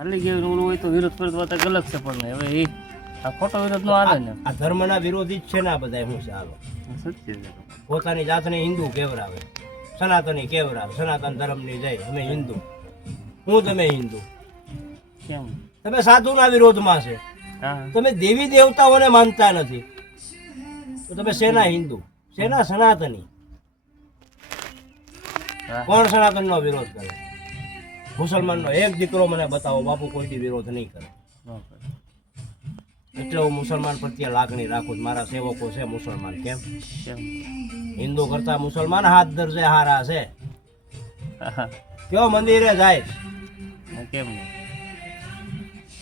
હાલી ગયું ઓલું હોય તો વિરોધ કરે તો વાત અલગ છે, પણ હવે એ આ ખોટો વિરોધ નો આવે ને. આ ધર્મના વિરોધી જ છે ને આ બધા. શું છે હાલો, સત્ય છે. પોતાની જાતને હિન્દુ કેવરાવે, સનાતની કેવરાવે, સનાતન ધર્મની જય, અમે હિન્દુ. હું તમે હિન્દુ? કેમ? તમે સાધુના વિરોધમાં છે. હા તમે દેવી દેવતાઓને માનતા નથી તો તમે શેના હિન્દુ, શેના સનાતની? હા. કોણ સનાતનનો વિરોધ કરે? મુસલમાનનો એક દીકરો મને બતાવો, બાપુ કોઈથી વિરોધ નહીં કરે. નો કરે. એટલે હું મુસલમાન પ્રત્યે લાગણી રાખું છું. મારા સેવકો છે મુસલમાન. કેમ? કેમ? હિન્દુ કરતા મુસલમાન હાથ દરજે હારા છે. હા. કયો મંદિરે જાય? કેમ નહીં?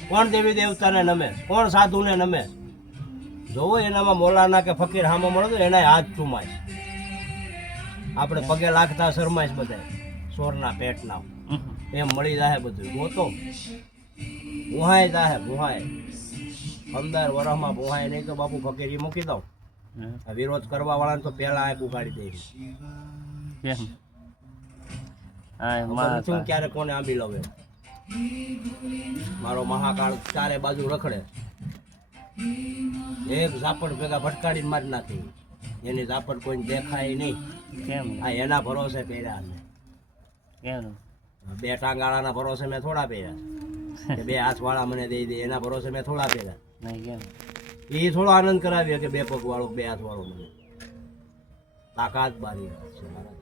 કોણ દેવી દેવતાને નમે? કોણ સાધુને નમે? જોવો એનામાં મોલાના કે ફકીર હામો મળો તો એના હાથ ચૂમાય. આપણે પગે લાગતા શરમાઈશ બધા સોરના પેટના. એમ મળી જાય બધું. ગોતો બુહાય જાય, બુહાય 15 વર્ષમાં બુહાય નહીં તો બાપુ ફકીરી મૂકી દઉં. આ વિરોધ કરવા વાળાને તો પહેલા આંખ ઉગાડી દે. કેમ? હા શું ક્યારે કોને આંબી લવે? મારો મહાકાળ ચારે બાજુ રખડે, એક ઝાપડ ભેગા ભટકાડીને મારી નાખી. એની ઝાપડ કોઈને દેખાય નહીં. કેમ? આ એના ભરોસે પહેર્યા મેં. કેમ? 2 ટાંગાળાના ભરોસે મેં થોડા પહેર્યા કે 2 હાથવાળા મને દઈ દે, એના ભરોસે મેં થોડા પહેર્યા. નહીં. કેમ? એ થોડો આનંદ કરાવ્યો કે 2 પગ વાળો 2 હાથ વાળો મને. તાકાત બારી છે મારા.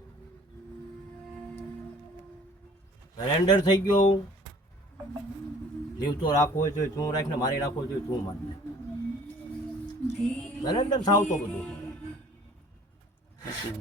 સરેન્ડર થઈ ગયો. જીવતો રાખવો હોય તો તું રાખ ને, મારી રાખવો જોઈએ તું મારી નાખ. સરેન્ડર થાવ તો બધું. નથી.